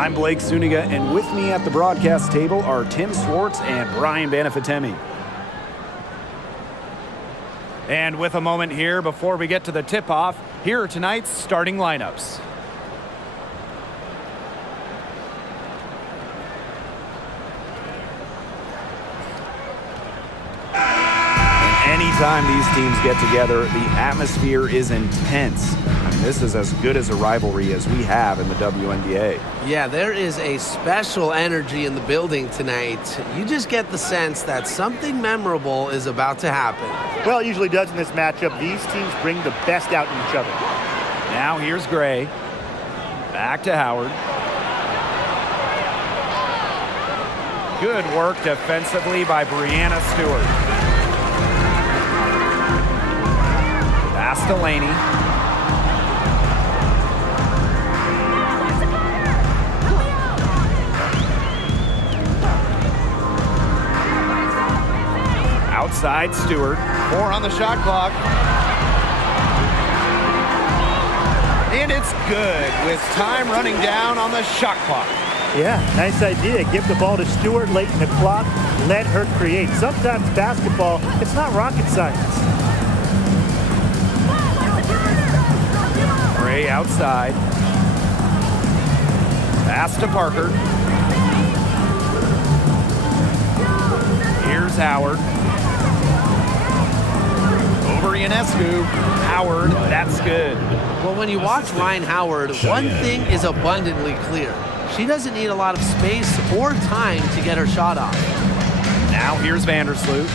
I'm Blake Zuniga, and with me at the broadcast table are Tim Swartz and Brian Banafitemi. And with a moment here before we get to the tip-off, here are tonight's starting lineups. Anytime these teams get together, the atmosphere is intense. I mean, this is as good as a rivalry as we have in the WNBA. Yeah, there is a special energy in the building tonight. You just get the sense that something memorable is about to happen. Well, it usually does in this matchup. These teams bring the best out in each other. Now here's Gray. Back to Howard. Good work defensively by Brianna Stewart. Pass to Laney. Outside Stewart. 4 on the shot clock. And it's good with time running down on the shot clock. Yeah, nice idea. Give the ball to Stewart late in the clock. Let her create. Sometimes basketball, it's not rocket science. Gray outside. Pass to Parker. Here's Howard. Over Ionescu. Howard, that's good. Well, when you watch Ryan Howard, one thing is abundantly clear. She doesn't need a lot of space or time to get her shot off. Now here's Vandersloot.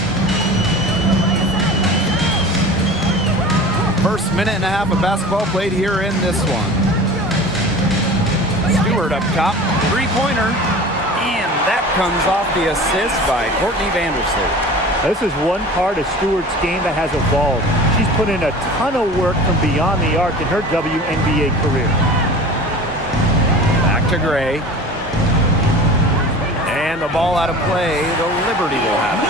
First minute and a half of basketball played here in this one. Stewart up top, three-pointer, and that comes off the assist by Courtney Vandersloot. This is one part of Stewart's game that has evolved. She's put in a ton of work from beyond the arc in her WNBA career. Back to Gray. And the ball out of play, the Liberty will have it.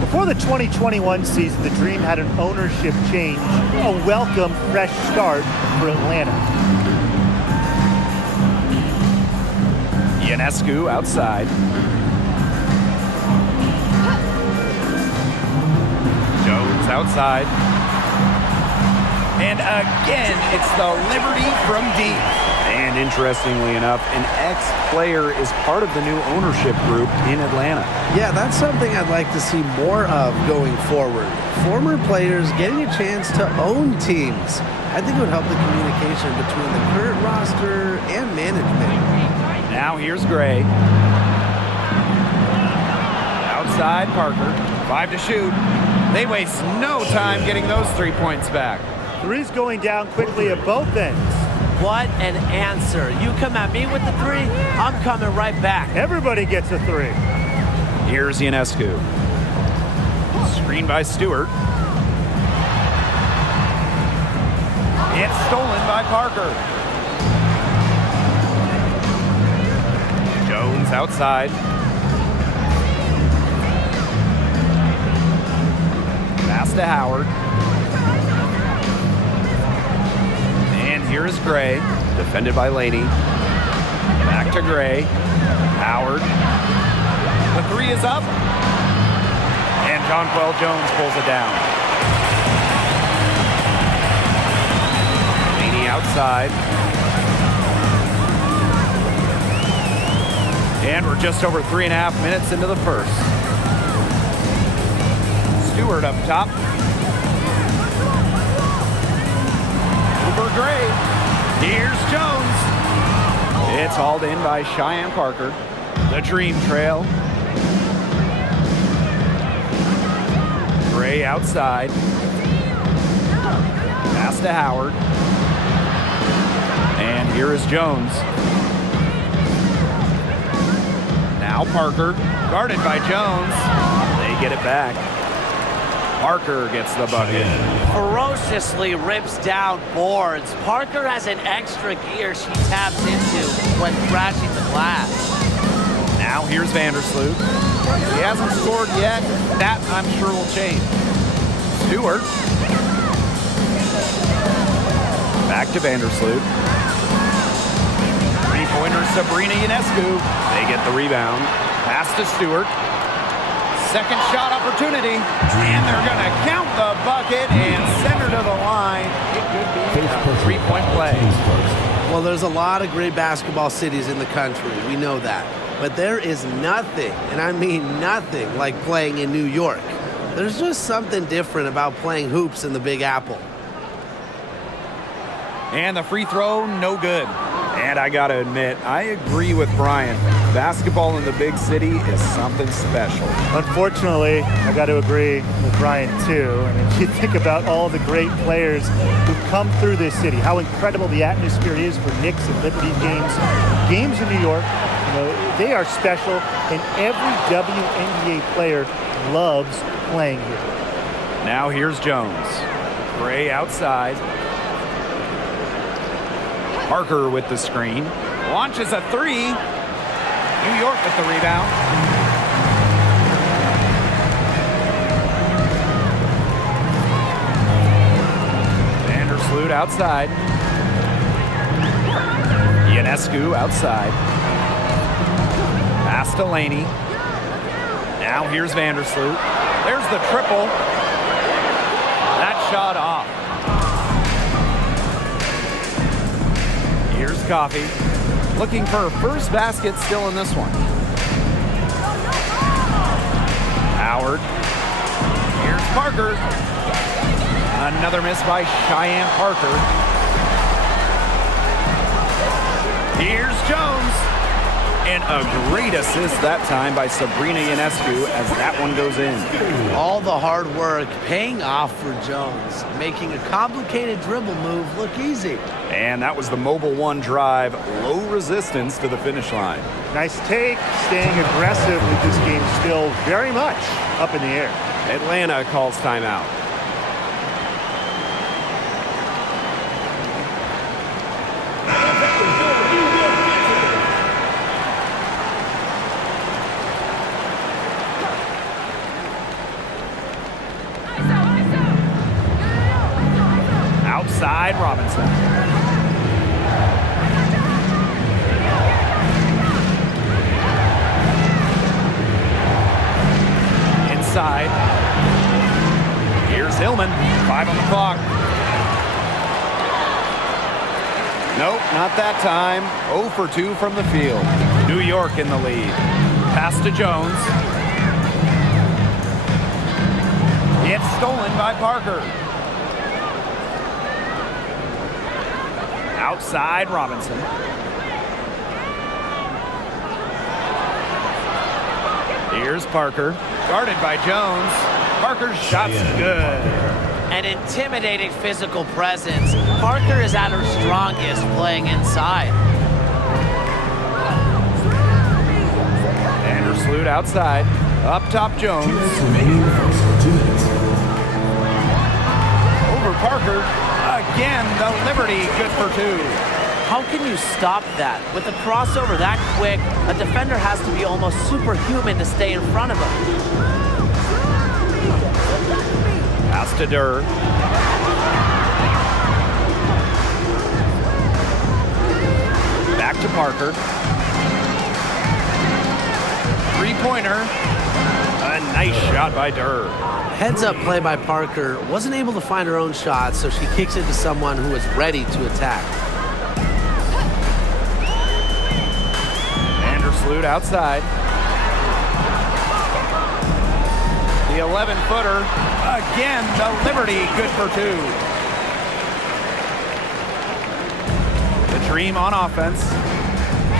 Before the 2021 season, the Dream had an ownership change, a welcome fresh start for Atlanta. Ionescu outside. Jones outside. And again, it's the Liberty from deep. And interestingly enough, an ex-player is part of the new ownership group in Atlanta. Yeah, that's something I'd like to see more of going forward. Former players getting a chance to own teams. I think it would help the communication between the current roster and management. Now here's Gray. Outside Parker. 5 to shoot. They waste no time getting those 3 points back. Three's going down quickly at both ends. What an answer. You come at me with the 3, I'm coming right back. Everybody gets a 3. Here's Ionescu. Screen by Stewart. It's stolen by Parker. Jones outside. Pass to Howard. And here is Gray, defended by Laney. Back to Gray. Howard. The 3 is up. And Jonquel Jones pulls it down. Laney outside. And we're just over 3.5 minutes into the first. Stewart up top. Over Gray. Here's Jones. It's hauled in by Cheyenne Parker. The Dream trail. Gray outside. Pass to Howard. And here is Jones. Now Parker, guarded by Jones. They get it back. Parker gets the bucket. Ferociously rips down boards. Parker has an extra gear she taps into when crashing the glass. Now here's Vandersloot. He hasn't scored yet. That, I'm sure, will change. Stewart. Back to Vandersloot. Three-pointer Sabrina Ionescu. They get the rebound. Pass to Stewart. Second shot opportunity. And they're going to count the bucket and send her to the line. It could be a three-point play. Well, there's a lot of great basketball cities in the country. We know that. But there is nothing, and I mean nothing, like playing in New York. There's just something different about playing hoops in the Big Apple. And the free throw, no good. And I got to admit, I agree with Brian. Basketball in the big city is something special. Unfortunately, I got to agree with Brian too. I mean, you think about all the great players who've come through this city, how incredible the atmosphere is for Knicks and Liberty games. Games in New York, you know, they are special, and every WNBA player loves playing here. Now here's Jones. Gray outside. Parker with the screen. Launches a three. New York with the rebound. Vandersloot outside. Ionescu outside. Pass to Laney. Now here's Vandersloot. There's the triple. That shot off. Here's Coffey. Looking for her first basket still in this one. Howard. Here's Parker. Another miss by Cheyenne Parker. Here's Jones. And a great assist that time by Sabrina Ionescu as that one goes in. All the hard work paying off for Jones, making a complicated dribble move look easy. And that was the Mobile One drive, low resistance to the finish line. Nice take, staying aggressive with this game still very much up in the air. Atlanta calls timeout. Outside Robinson. Inside. Here's Hillman. 5 on the clock. Nope, not that time. 0 for 2 from the field. New York in the lead. Pass to Jones. It's stolen by Parker. Outside Robinson. Here's Parker. Guarded by Jones. Parker's shot's good. An intimidating physical presence. Parker is at her strongest playing inside. Vandersloot outside. Up top Jones. Over Parker. Again, the Liberty good for 2. How can you stop that? With a crossover that quick, a defender has to be almost superhuman to stay in front of him. Pass to Durr. Back to Parker. Three-pointer. A nice shot by Durr. Heads-up play by Parker. Wasn't able to find her own shot, so she kicks it to someone who was ready to attack. Vandersloot outside. The 11-footer. Again, the Liberty good for 2. The Dream on offense.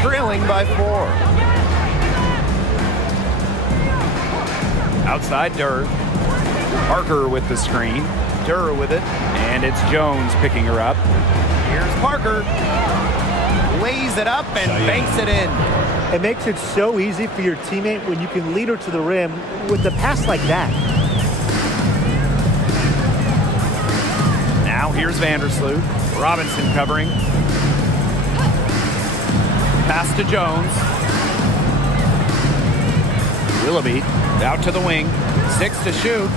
Trailing by 4. Outside Durr. Parker with the screen. Durr with it. And it's Jones picking her up. Here's Parker. Lays it up and banks it in. It makes it so easy for your teammate when you can lead her to the rim with a pass like that. Now here's Vandersloot. Robinson covering. Pass to Jones. Willoughby out to the wing. 6 to shoot.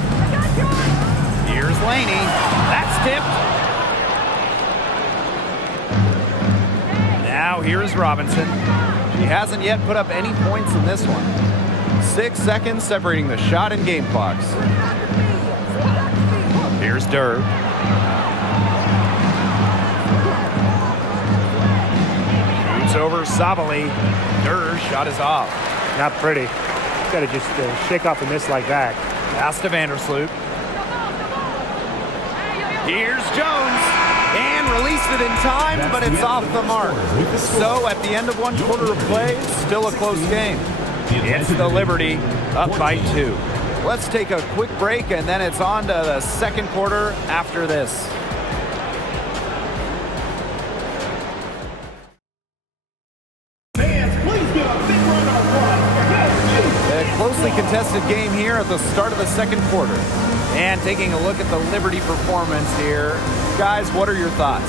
Here's Laney. That's tipped. Now here's Robinson. She hasn't yet put up any points in this one. 6 seconds separating the shot and game clocks. Here's Durr. Shoots over Sabali. Durr's shot is off. Not pretty. Got to just shake off a miss like that. Pass to Vandersloot. Here's Jones. And released it in time, but it's off the mark. So at the end of 1 quarter of play, still a close game. It's the Liberty up by 2. Let's take a quick break, and then it's on to the second quarter after this. A closely contested game here at the start of the second quarter. And taking a look at the Liberty performance here. Guys, what are your thoughts?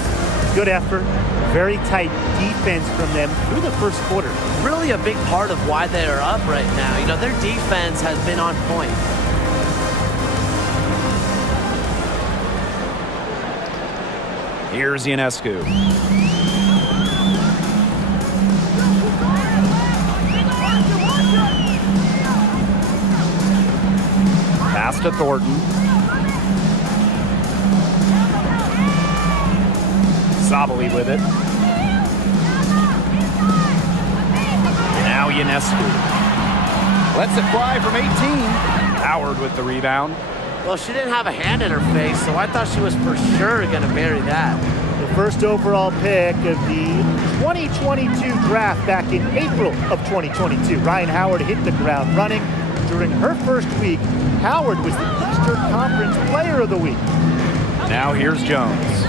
Good effort. Very tight defense from them through the first quarter. Really a big part of why they are up right now. You know, their defense has been on point. Here's Ionescu. Pass to Thornton. Sabali with it. Now Ionescu. Lets it fly from 18. Howard with the rebound. Well, she didn't have a hand in her face, so I thought she was for sure going to bury that. The first overall pick of the 2022 draft back in April of 2022. Ryan Howard hit the ground running. During her first week, Howard was the Eastern Conference Player of the Week. Now here's Jones.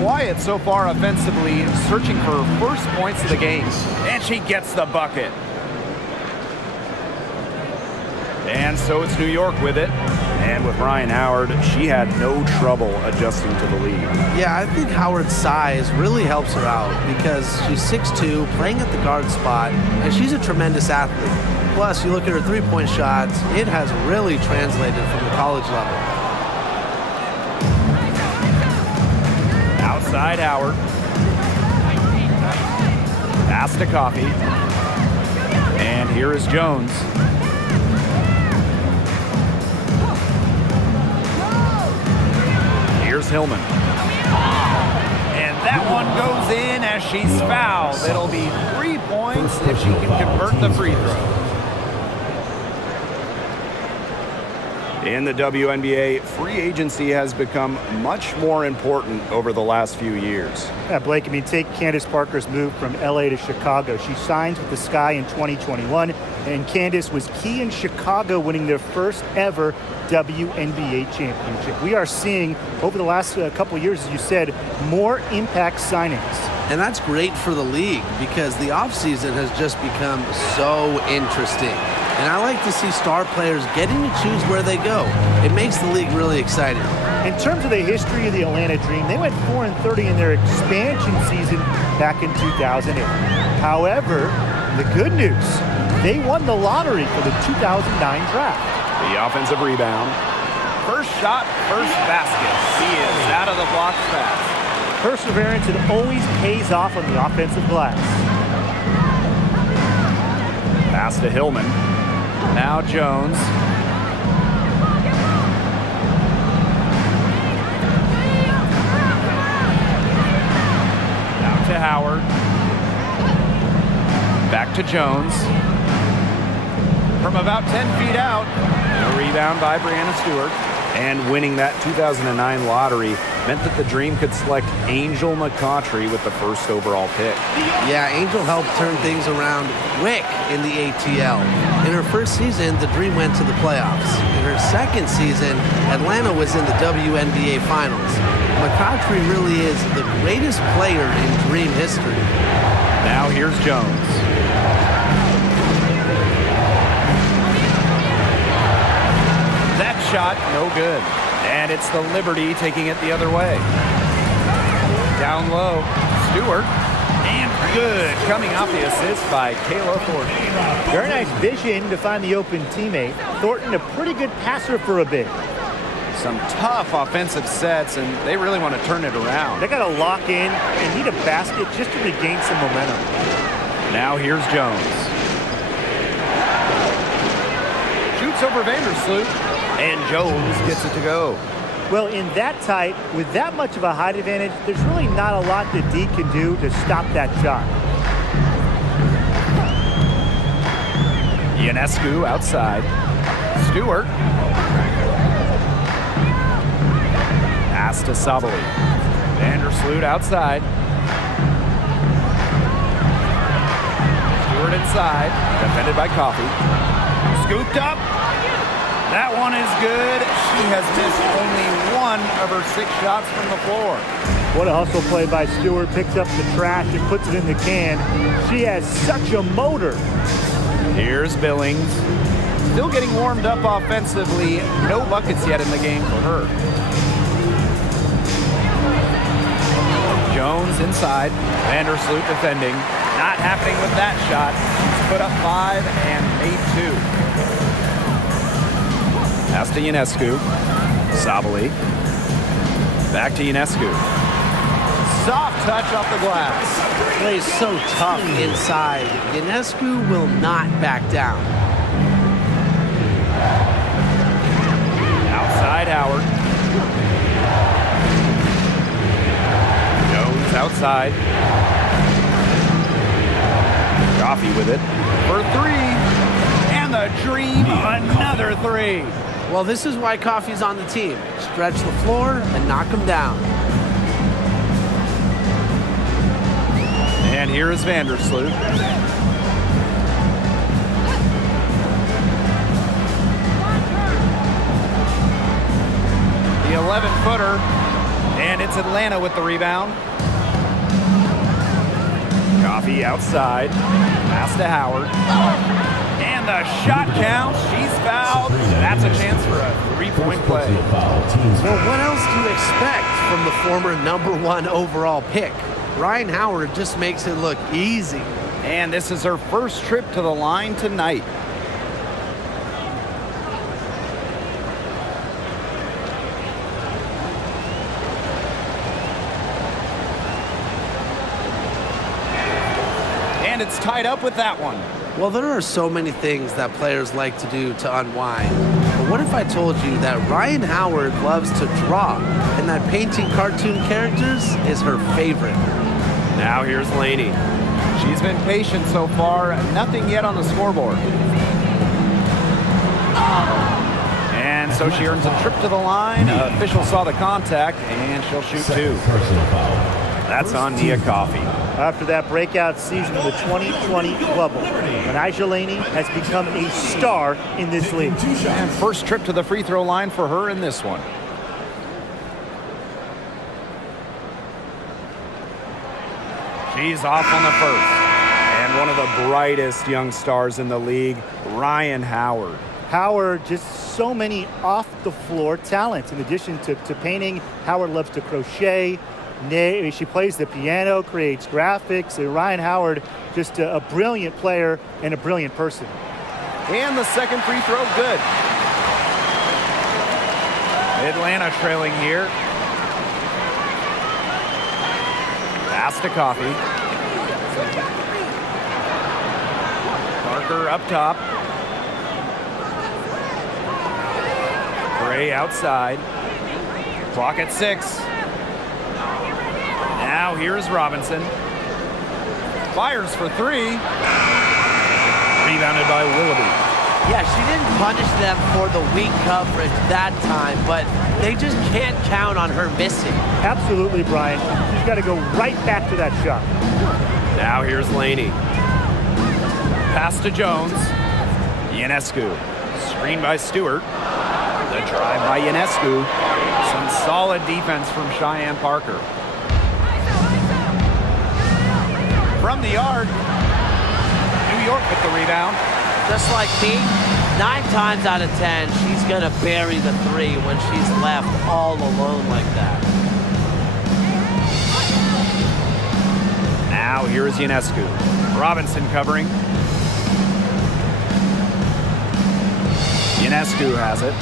Wyatt so far offensively searching for her first points of the game. And she gets the bucket. And so it's New York with it. And with Ryan Howard, she had no trouble adjusting to the lead. Yeah, I think Howard's size really helps her out because she's 6'2", playing at the guard spot, and she's a tremendous athlete. Plus, you look at her three-point shots, it has really translated from the college level. Outside Howard. Pass to Coffey. And here is Jones. Here's Hillman. And that one goes in as she's fouled. It'll be 3 points if she can convert the free throw. In the WNBA, free agency has become much more important over the last few years. Yeah, Blake, I mean, take Candace Parker's move from LA to Chicago. She signs with the Sky in 2021, and Candace was key in Chicago winning their first ever WNBA championship. We are seeing, over the last couple of years, as you said, more impact signings. And that's great for the league because the offseason has just become so interesting. And I like to see star players getting to choose where they go. It makes the league really exciting. In terms of the history of the Atlanta Dream, they went 4-30 in their expansion season back in 2008. However, the good news, they won the lottery for the 2009 draft. The offensive rebound. First shot, first basket. He is out of the block fast. Perseverance, it always pays off on the offensive glass. Pass to Hillman. Now Jones. Out to Howard. Back to Jones. From about 10 feet out. A rebound by Brianna Stewart. And winning that 2009 lottery meant that the Dream could select Angel McCautry with the first overall pick. Yeah, Angel helped turn things around quick in the ATL. In her first season, the Dream went to the playoffs. In her second season, Atlanta was in the WNBA Finals. McCautry really is the greatest player in Dream history. Now here's Jones. That shot, no good. And it's the Liberty taking it the other way. Down low, Stewart. And good, coming off the assist by Kayla Thornton. Very nice vision to find the open teammate. Thornton, a pretty good passer for a big. Some tough offensive sets, and they really want to turn it around. They got to lock in and need a basket just to regain some momentum. Now here's Jones. Shoots over Vandersloot, and Jones gets it to go. Well, in that tight, with that much of a height advantage, there's really not a lot that D can do to stop that shot. Ionescu outside. Stewart. Pass to Sabali. Vandersloot outside. Stewart inside. Defended by Coffey. Scooped up. That one is good. She has missed only one of her 6 shots from the floor. What a hustle play by Stewart. Picks up the trash and puts it in the can. She has such a motor. Here's Billings. Still getting warmed up offensively. No buckets yet in the game for her. Jones inside. Vandersloot defending. Not happening with that shot. She's put up 5 and made 2. Pass to Ionescu. Sabali. Back to Ionescu. Soft touch off the glass. Plays so tough inside. Ionescu will not back down. Outside Howard. Jones outside. Coffey with it for 3. And the dream, another 3. Well, this is why Coffey's on the team. Stretch the floor and knock him down. And here is Vandersloot. The 11-footer, and it's Atlanta with the rebound. Coffey outside, pass to Howard. And the shot counts, she's fouled. That's a chance for a 3-point play. Well, what else do you expect from the former #1 overall pick? Ryan Howard just makes it look easy. And this is her first trip to the line tonight. And it's tied up with that one. Well, there are so many things that players like to do to unwind. But what if I told you that Ryan Howard loves to draw and that painting cartoon characters is her favorite? Now here's Laney. She's been patient so far, nothing yet on the scoreboard. And so she earns a trip to the line. Official saw the contact, and she'll shoot 2. That's on Nia Coffey. After that breakout season of the 2020 bubble, Manija Laney has become a star in this league. And first trip to the free throw line for her in this one. She's off on the first. And one of the brightest young stars in the league, Ryan Howard. Howard, just so many off-the-floor talents. In addition to painting, Howard loves to crochet. She plays the piano, creates graphics. Ryan Howard, just a brilliant player and a brilliant person. And the second free throw, good. Atlanta trailing here. Pass to Coffey. Parker up top. Gray outside. Clock at 6. Now here's Robinson. Fires for 3. Rebounded by Willoughby. Yeah, she didn't punish them for the weak coverage that time, but they just can't count on her missing. Absolutely, Brian. She's got to go right back to that shot. Now here's Laney. Pass to Jones. Ionescu. Screen by Stewart. The drive by Ionescu. Some solid defense from Cheyenne Parker. From the yard, New York with the rebound. Just like me, 9 times out of 10, she's going to bury the 3 when she's left all alone like that. Now here is Ionescu. Robinson covering. Ionescu has it.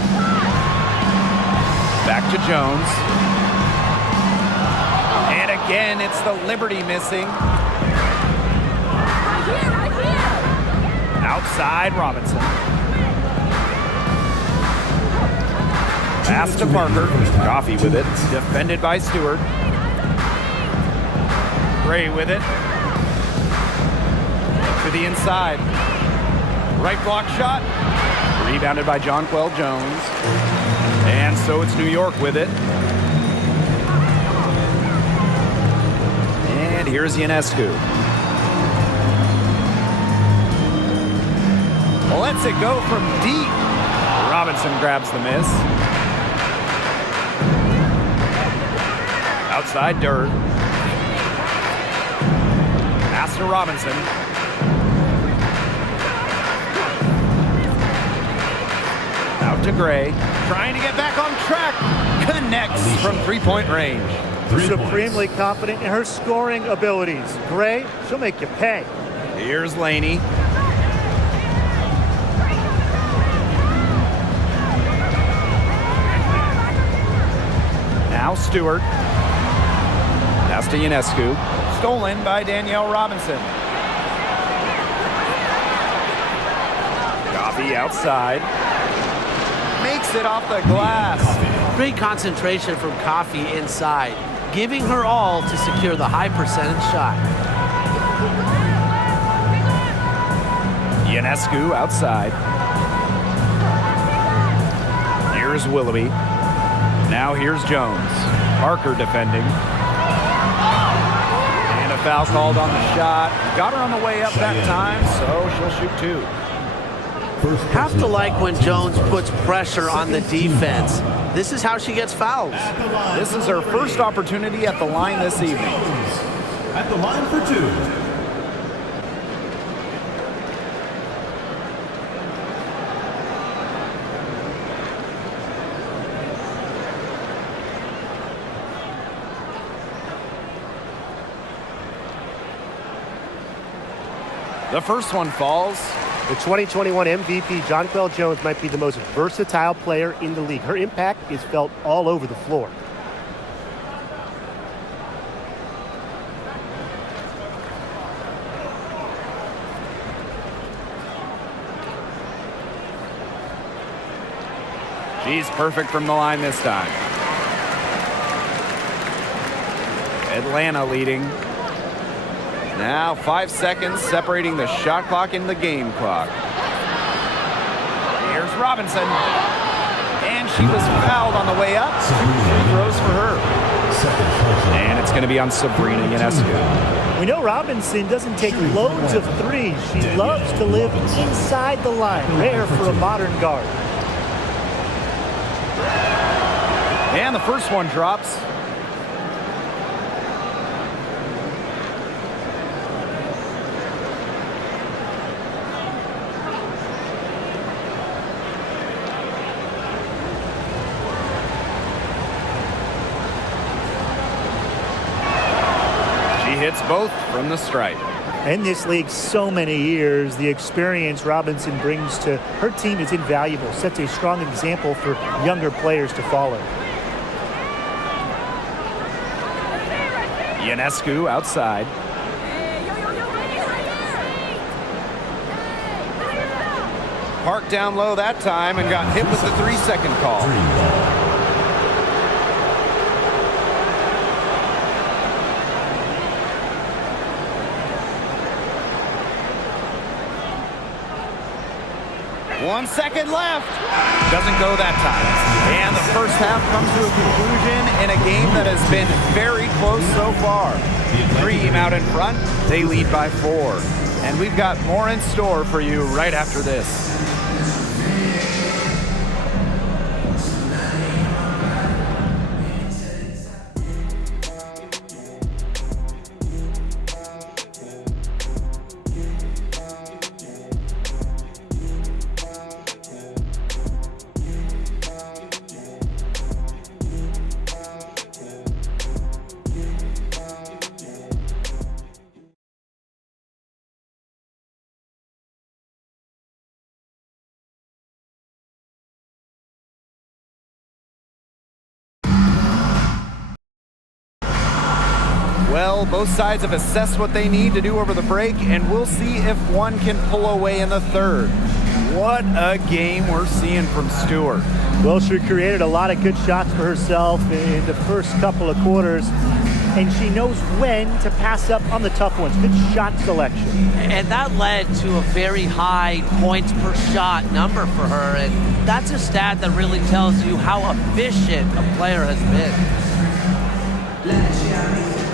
Back to Jones. And again, it's the Liberty missing. Right here. Outside Robinson. Pass to Parker. Coffee with it. Defended by Stewart. Gray with it. To the inside. Right block shot. Rebounded by Jonquel Jones. And so it's New York with it. And here's Ionescu. Lets it go from deep. Robinson grabs the miss. Outside Dirt. Pass to Robinson. Out to Gray. Trying to get back on track. Connects from three-point range. Supremely confident in her scoring abilities. Gray, she'll make you pay. Here's Laney. Now Stewart. Pass to Ionescu. Stolen by Danielle Robinson. Coffee outside. Makes it off the glass. Great concentration from Coffee inside, giving her all to secure the high percentage shot. Ionescu outside. Here's Willoughby. Now here's Jones. Parker defending. And a foul called on the shot. Got her on the way up that time, so she'll shoot two. Have to like when Jones puts pressure on the defense. This is how she gets fouls. This is her first opportunity at the line this evening. At the line for two. The first one falls. The 2021 MVP, Jonquel Jones, might be the most versatile player in the league. Her impact is felt all over the floor. She's perfect from the line this time. Atlanta leading. Now 5 seconds separating the shot clock and the game clock. Here's Robinson. And she was fouled on the way up. 2 free throws for her. And it's going to be on Sabrina Ionescu. We know Robinson doesn't take loads of threes. She loves to live inside the line. Rare for a modern guard. And the first one drops. Hits both from the stripe. In this league so many years, the experience Robinson brings to her team is invaluable. Sets a strong example for younger players to follow. Ionescu outside. Park down low that time and got hit with the 3-second call. One second left. Doesn't go that time. And the first half comes to a conclusion in a game that has been very close so far. Dream out in front. They lead by 4. And we've got more in store for you right after this. Well, both sides have assessed what they need to do over the break, and we'll see if one can pull away in the third. What a game we're seeing from Stewart. Well, she created a lot of good shots for herself in the first couple of quarters, and she knows when to pass up on the tough ones. Good shot selection. And that led to a very high points per shot number for her, and that's a stat that really tells you how efficient a player has been.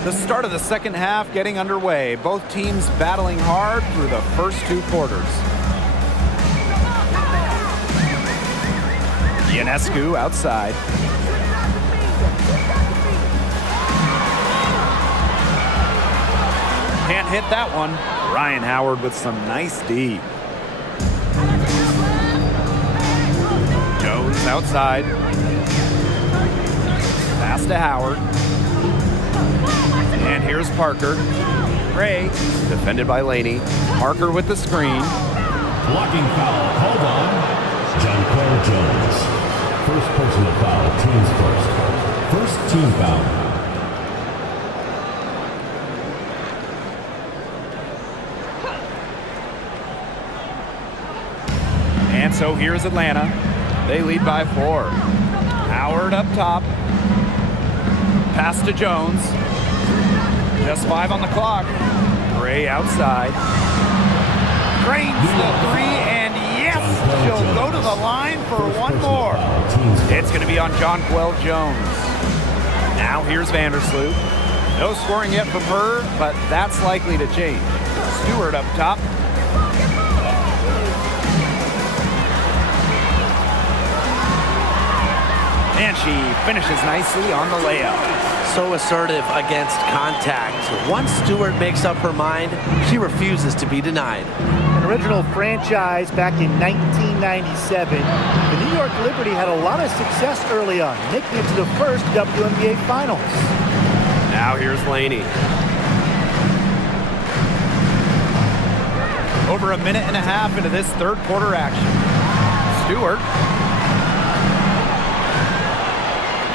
The start of the second half getting underway. Both teams battling hard through the first two quarters. Ionescu outside. Can't hit that one. Ryan Howard with some nice D. Jones outside. Pass to Howard. And here's Parker. Gray, defended by Laney. Parker with the screen. Blocking foul called on Jonquel Jones. First personal foul, teams first. First team foul. And so here's Atlanta. They lead by 4. Howard up top. Pass to Jones. Just 5 on the clock. Gray outside. Drains the 3, and yes, she'll go to the line for one more. It's going to be on Jonquel Jones. Now here's Vandersloot. No scoring yet from her, but that's likely to change. Stewart up top. And she finishes nicely on the layup. So assertive against contact. Once Stewart makes up her mind, she refuses to be denied. An original franchise back in 1997, the New York Liberty had a lot of success early on, making it to the first WNBA Finals. Now here's Laney. Over a minute and a half into this third quarter action. Stewart.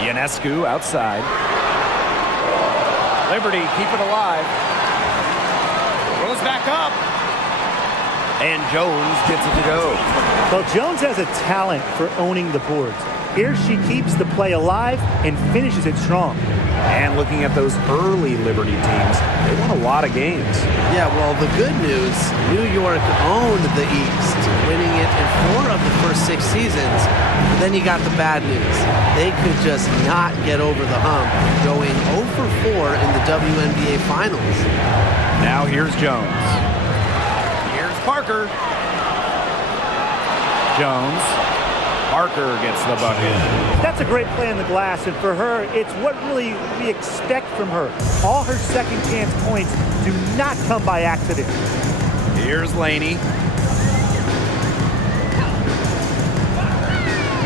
Ionescu outside. Liberty keep it alive. Goes back up. And Jones gets it to go. Well, Jones has a talent for owning the boards. Here she keeps the play alive and finishes it strong. And looking at those early Liberty teams, they won a lot of games. Yeah, well, the good news, New York owned the East, winning it in 4 of the first 6 seasons. But then you got the bad news. They could just not get over the hump, going 0 for 4 in the WNBA Finals. Now here's Jones. Here's Parker. Jones. Parker gets the bucket. That's a great play on the glass, and for her, it's what really we expect from her. All her second chance points do not come by accident. Here's Laney.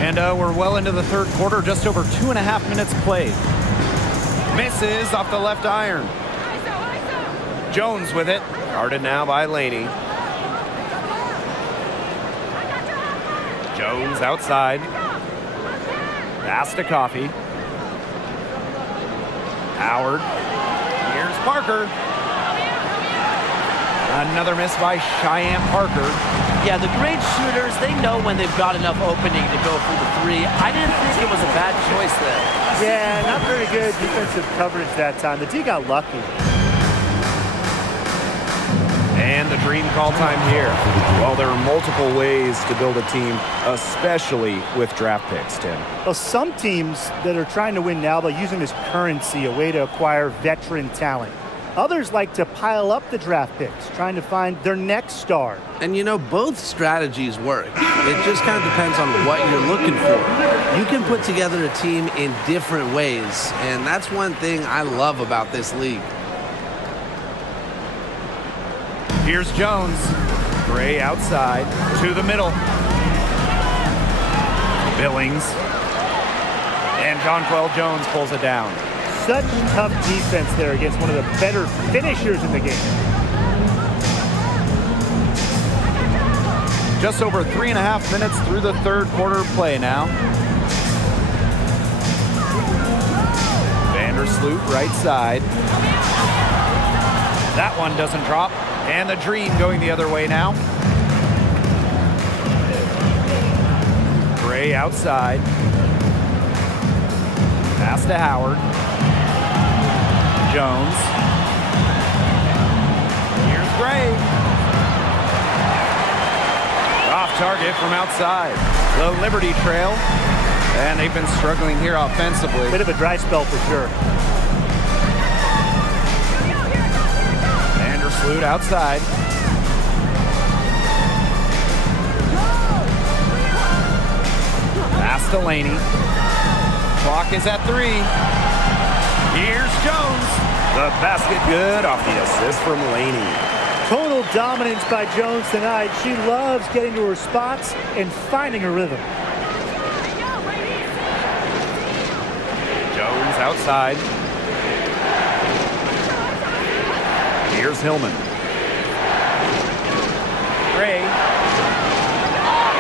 And we're well into the third quarter, just over 2.5 minutes played. Misses off the left iron. Jones with it. Guarded now by Laney. Jones outside. Pass to Coffey. Howard. Here's Parker. Another miss by Cheyenne Parker. Yeah, the great shooters, they know when they've got enough opening to go for the 3. I didn't think it was a bad choice there. Yeah, not very good defensive coverage that time. The D got lucky. And the dream call time here. Well, there are multiple ways to build a team, especially with draft picks, Tim. Well, some teams that are trying to win now, they'll use them as currency, a way to acquire veteran talent. Others like to pile up the draft picks, trying to find their next star. And you know, both strategies work. It just kind of depends on what you're looking for. You can put together a team in different ways, and that's one thing I love about this league. Here's Jones. Gray outside to the middle. Billings. And Jonquel Jones pulls it down. Such tough defense there against one of the better finishers in the game. Just over 3.5 minutes through the third quarter play now. Vandersloot right side. That one doesn't drop. And the Dream going the other way now. Gray outside. Pass to Howard. Jones. Here's Gray. Off target from outside. The Liberty trail. And they've been struggling here offensively. Bit of a dry spell for sure. Vandersloot outside. Pass to Laney. Clock is at 3. Here's Jones. The basket good off the assist from Laney. Total dominance by Jones tonight. She loves getting to her spots and finding her rhythm. Jones outside. Here's Hillman. Gray.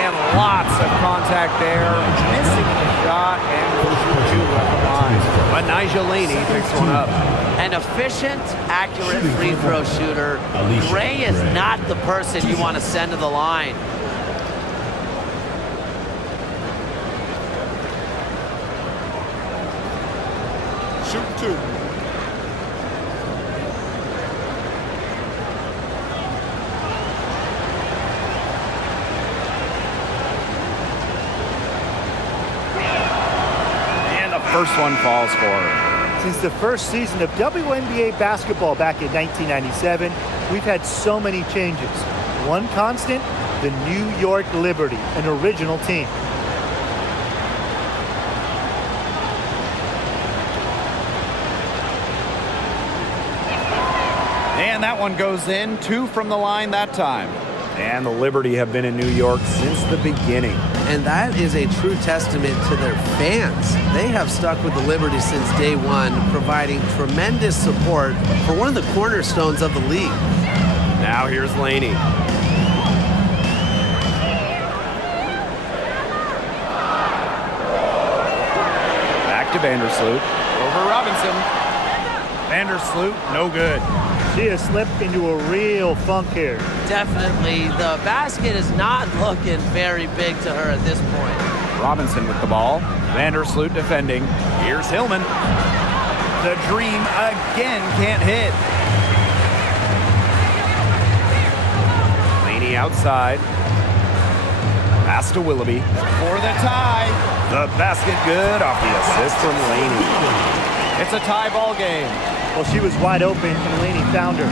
And lots of contact there. Missing the shot and two at the line. But Nigel Laney picks one up. An efficient, accurate free throw shooter. Gray is not the person you want to send to the line. Shoot 2. And the first one falls for her. Since the first season of WNBA basketball back in 1997, we've had so many changes. One constant, the New York Liberty, an original team. And that one goes in. 2 from the line that time. And the Liberty have been in New York since the beginning. And that is a true testament to their fans. They have stuck with the Liberty since day one, providing tremendous support for one of the cornerstones of the league. Now here's Laney. Back to Vandersloot. Over Robinson. Vandersloot, no good. She has slipped into a real funk here. Definitely, the basket is not looking very big to her at this point. Robinson with the ball. Vandersloot defending. Here's Hillman. The Dream again can't hit. Laney outside. Pass to Willoughby for the tie. The basket good off the assist from Laney. It's a tie ball game. Well, she was wide open and Laney found her.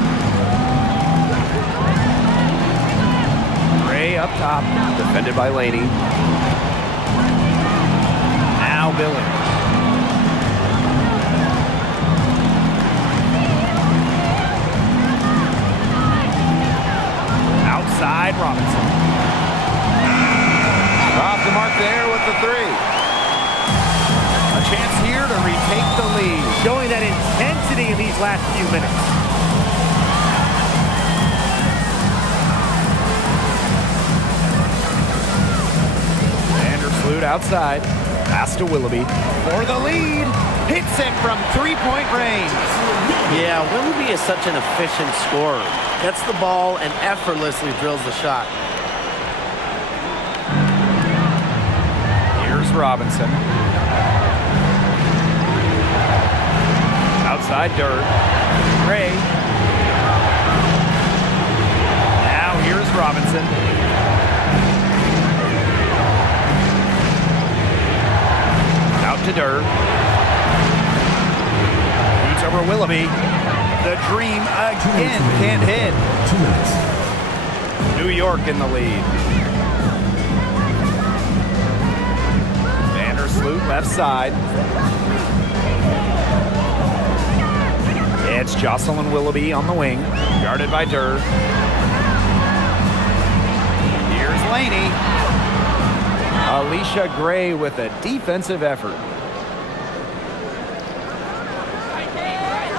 Gray up top, defended by Laney. Now Billings. Outside Robinson. Off the mark there with the 3. A chance here to retake the lead. Showing that intensity in these last few minutes. Vandersloot outside. Pass to Willoughby for the lead. Hits it from 3-point range. Yeah, Willoughby is such an efficient scorer. Gets the ball and effortlessly drills the shot. Here's Robinson. Outside Dirt. Gray. Now here's Robinson. Out to Dirt. Beats over Willoughby. The Dream again can't hit. 2 minutes. New York in the lead. Vandersloot left side. It's Jocelyn Willoughby on the wing, guarded by Durr. Here's Laney. Alicia Gray with a defensive effort.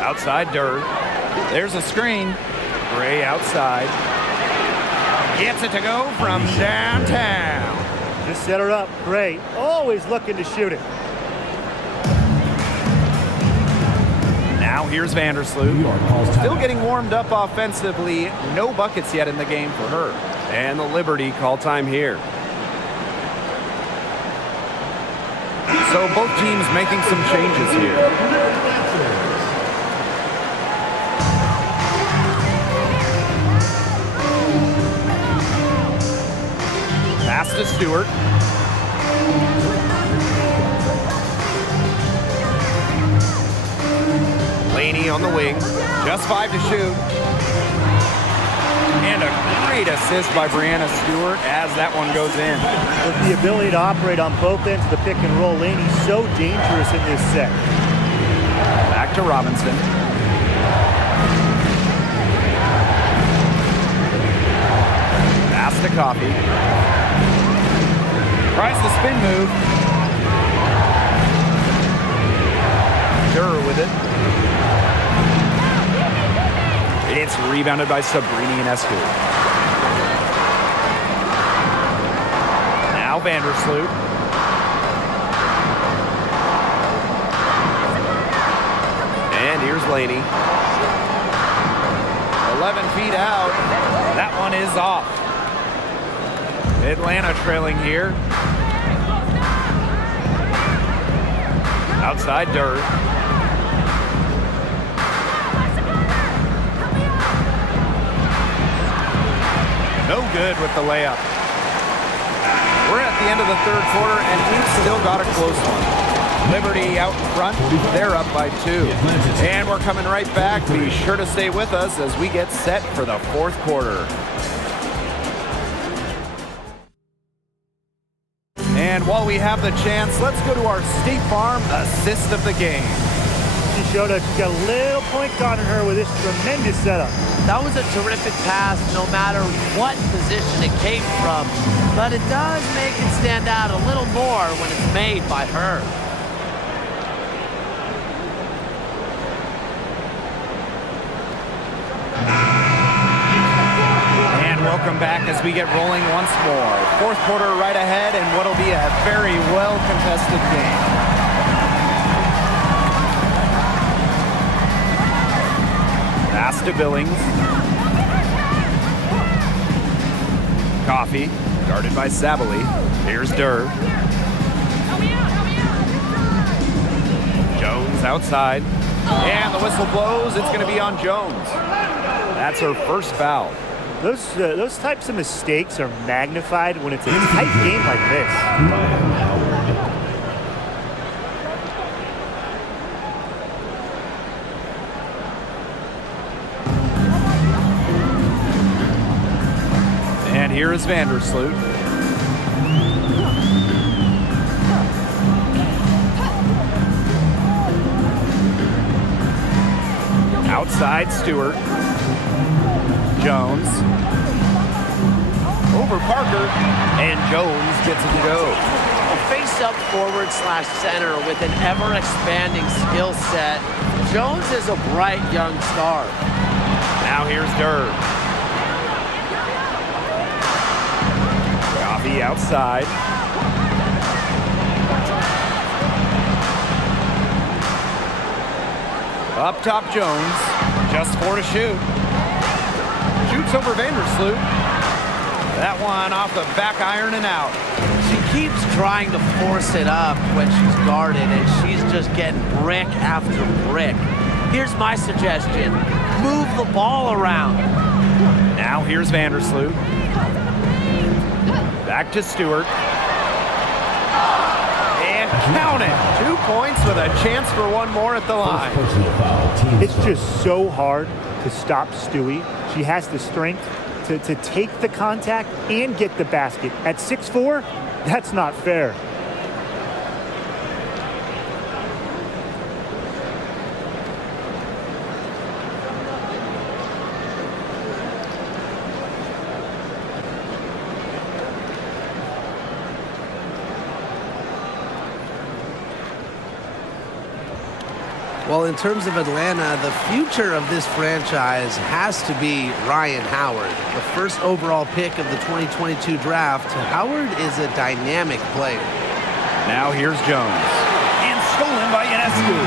Outside Durr. There's a screen. Gray outside. Gets it to go from downtown. Just set her up. Gray, always looking to shoot it. Now here's Vandersloot. New York calls timeout. Still getting warmed up offensively. No buckets yet in the game for her. And the Liberty call time here. So both teams making some changes here. Pass to Stewart. Laney on the wing. Just 5 to shoot. And a great assist by Brianna Stewart as that one goes in. With the ability to operate on both ends of the pick and roll, Laney's so dangerous in this set. Back to Robinson. Pass to Coffey. Tries the spin move. Durr with it. It's rebounded by Sabrini and Escu. Now Vandersloot. And here's Laney. 11 feet out. That one is off. Atlanta trailing here. Outside Durr. No good with the layup. We're at the end of the third quarter, and we've still got a close one. Liberty out in front. They're up by 2. And we're coming right back. Be sure to stay with us as we get set for the fourth quarter. And while we have the chance, let's go to our State Farm assist of the game. She showed us she's got a little point guard on her with this tremendous setup. That was a terrific pass, no matter what position it came from. But it does make it stand out a little more when it's made by her. And welcome back as we get rolling once more. Fourth quarter right ahead, and what'll be a very well-contested game. Pass to Billings. Coffey, guarded by Sabali. Here's Durr. Jones outside. And the whistle blows. It's going to be on Jones. That's her first foul. Those types of mistakes are magnified when it's a tight game like this. And here is Vandersloot. Outside Stewart. Jones. Over Parker. And Jones gets it to go. A face-up forward slash center with an ever-expanding skill set. Jones is a bright young star. Now here's Durr. Coffey outside. Up top Jones. Just 4 to shoot. Shoots over Vandersloot. That one off the back iron and out. She keeps trying to force it up when she's guarded, and she's just getting brick after brick. Here's my suggestion. Move the ball around. Now here's Vandersloot. Back to Stewart. And count it. 2 points with a chance for one more at the line. Personal foul, team It's foul. just so hard to stop Stewie. She has the strength to take the contact and get the basket. At 6'4", that's not fair. Well, in terms of Atlanta, the future of this franchise has to be Ryan Howard, the first overall pick of the 2022 draft. Howard is a dynamic player. Now here's Jones. And stolen by Ionescu.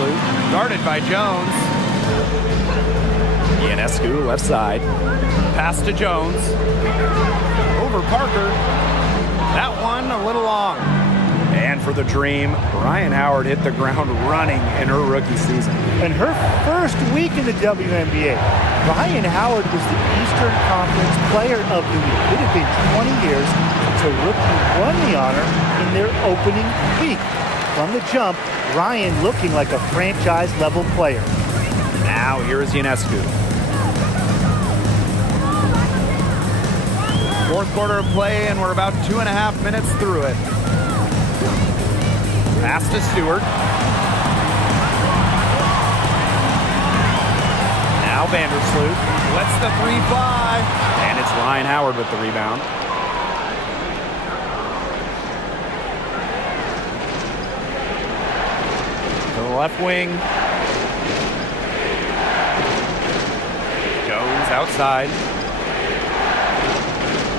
Vandersloot, guarded by Jones. Ionescu, left side. Pass to Jones. Over Parker. That one a little long. And for the Dream, Ryan Howard hit the ground running in her rookie season. In her first week in the WNBA, Ryan Howard was the Eastern Conference Player of the Week. It had been 20 years since a rookie won the honor in their opening week. From the jump, Ryan looking like a franchise-level player. Now here is Ionescu. Fourth quarter of play, and we're about 2.5 minutes through it. Pass to Stewart. Now Vandersloot lets the three fly, and it's Ryan Howard with the rebound. To the left wing. Jones outside.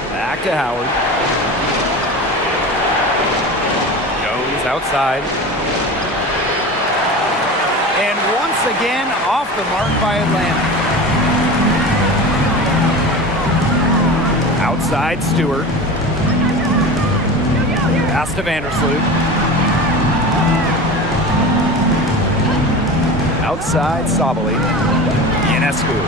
Back to Howard. Jones outside. And once again off the mark by Atlanta. Outside Stewart. Pass to Vandersloot. Outside Sabali. Ionescu.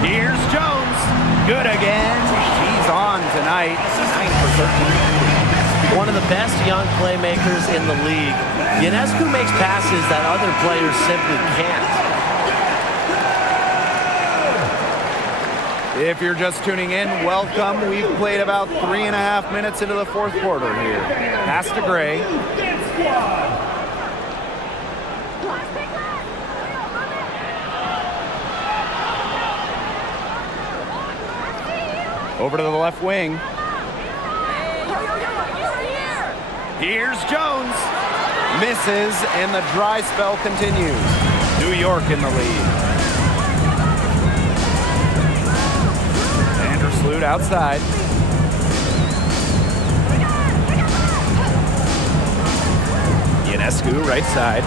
Here's Jones. Good again. She's on tonight. 9 for 13. One of the best young playmakers in the league. Ionescu makes passes that other players simply can't. If you're just tuning in, welcome. We've played about 3.5 minutes into the fourth quarter here. Pass to Gray. Over to the left wing. Here's Jones. Misses, and the dry spell continues. New York in the lead. Vandersloot outside. Ionescu right side.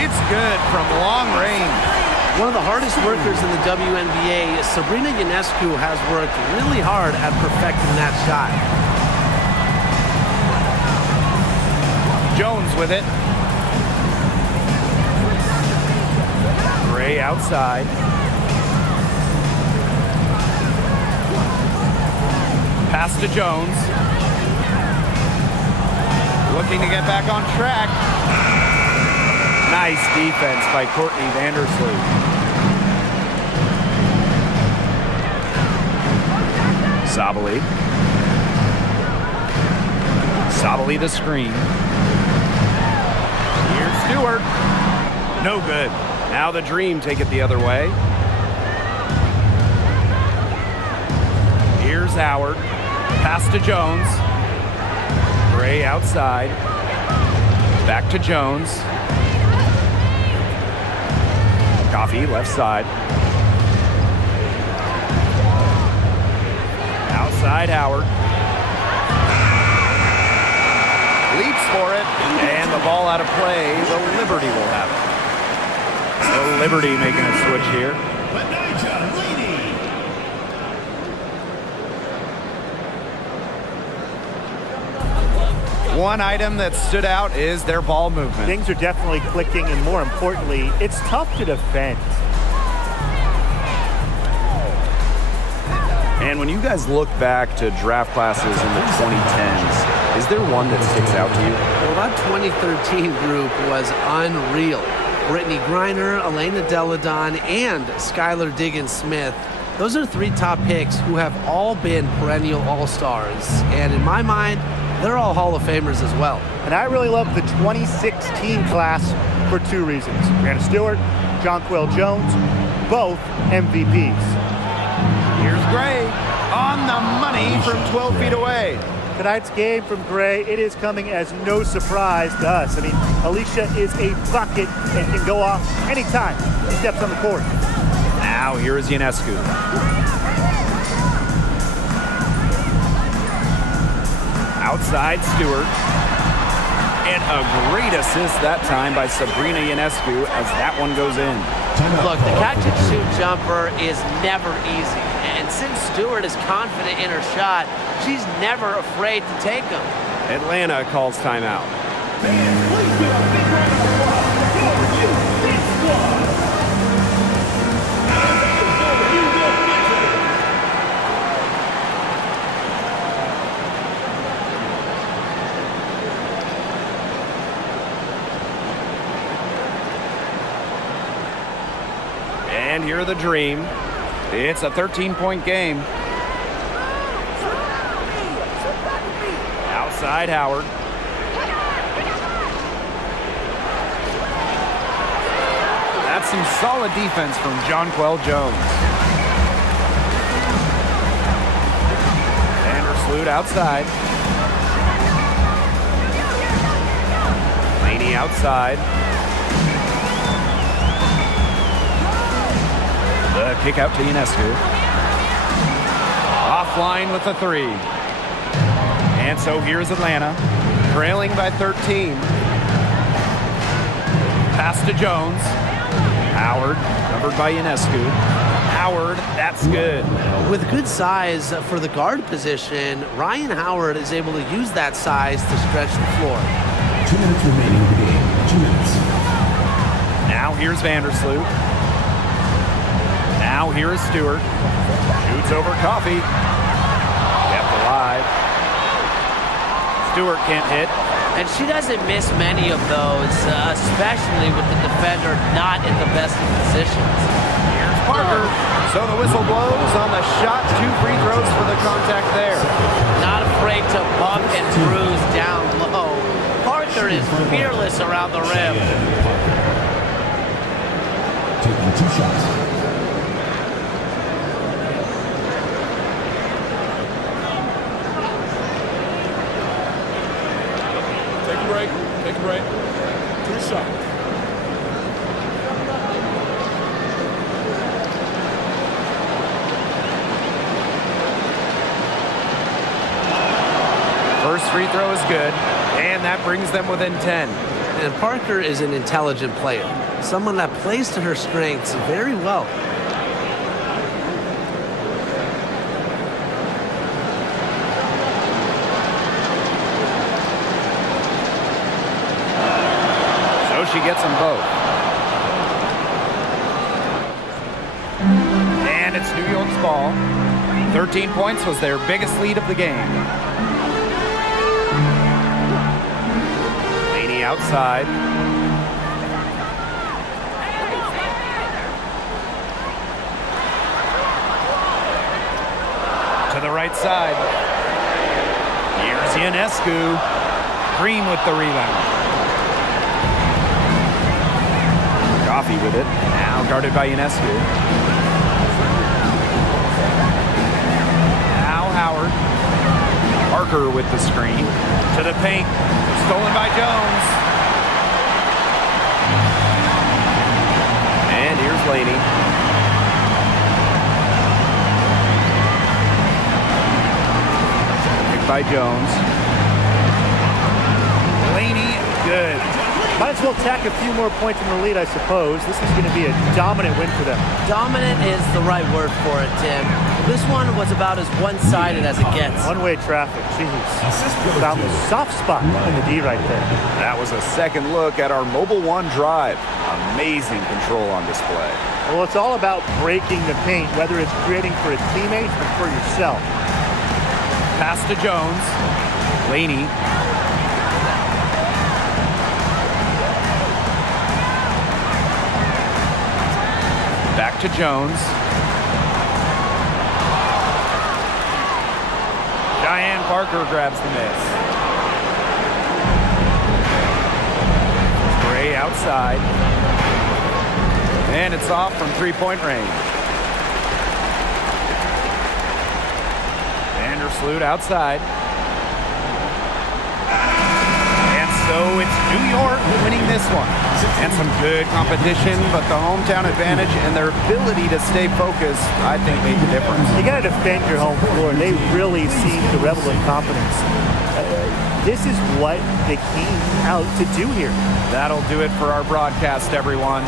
It's good from long range. One of the hardest workers in the WNBA, Sabrina Ionescu, has worked really hard at perfecting that shot. Jones with it. Gray outside. Pass to Jones. Looking to get back on track. Nice defense by Courtney Vandersloot. Sabali. Sabali the screen. Here's Stewart. No good. Now the Dream take it the other way. Here's Howard. Pass to Jones. Gray outside. Back to Jones. Coffee left side. Outside Howard. Leaps for it, and the ball out of play. The Liberty will have it. So Liberty making a switch here. One item that stood out is their ball movement. Things are definitely clicking, and more importantly, it's tough to defend. And when you guys look back to draft classes in the 2010s, is there one that sticks out to you? Well, that 2013 group was unreal. Brittany Griner, Elena Deladon, and Skylar Diggins-Smith. Those are 3 top picks who have all been perennial all-stars. And in my mind, they're all Hall of Famers as well. And I really love the 2016 class for 2 reasons. Brianna Stewart, Jonquel Jones, both MVPs. Here's Gray on the money from 12 feet away. Tonight's game from Gray, it is coming as no surprise to us. I mean, Alicia is a bucket and can go off anytime she steps on the court. Now here is Ionescu. Outside Stewart. And a great assist that time by Sabrina Ionescu as that one goes in. Look, the catch and shoot jumper is never easy. And since Stewart is confident in her shot, she's never afraid to take them. Atlanta calls timeout. And here are the Dream. It's a 13-point game. Outside Howard. That's some solid defense from Jonquel Jones. Vandersloot outside. Laney outside. The kick out to Ionescu. Offline with the three. And so here's Atlanta, trailing by 13. Pass to Jones. Howard, covered by Ionescu. Howard, that's good. With good size for the guard position, Ryan Howard is able to use that size to stretch the floor. 2 minutes remaining in the game. 2 minutes. Now here's Vandersloot. Now here is Stewart. Shoots over Coffee. Kept alive. Stewart can't hit. And she doesn't miss many of those, especially with the defender not in the best of positions. Here's Parker. So the whistle blows on the shot. 2 free throws for the contact there. Not afraid to bump and bruise down low. Parker is fearless around the rim. Taking 2 shots. Take a break. 2 shots. First free throw is good, and that brings them within 10. And Parker is an intelligent player, someone that plays to her strengths very well. She gets them both. And it's New York's ball. 13 points was their biggest lead of the game. Laney outside. To the right side. Here's Ionescu. Green with the rebound. Coffee with it. Now guarded by Ionescu. Now Howard. Parker with the screen. To the paint. Stolen by Jones. And here's Laney. Picked by Jones. Laney, good. Might as well tack a few more points in the lead, I suppose. This is going to be a dominant win for them. Dominant is the right word for it, Tim. This one was about as one-sided as it gets. One-way traffic, jeez. Found the soft spot in the D right there. That was a second look at our Mobile One drive. Amazing control on display. Well, it's all about breaking the paint, whether it's creating for a teammate or for yourself. Pass to Jones. Laney. Back to Jones. Cheyenne Parker grabs the miss. Gray outside. And it's off from three-point range. Vandersloot outside. And so it's New York winning this one. And some good competition, but the hometown advantage and their ability to stay focused, I think, made the difference. You got to defend your home floor. They really seem to revel in confidence. This is what they came out to do here. That'll do it for our broadcast, everyone.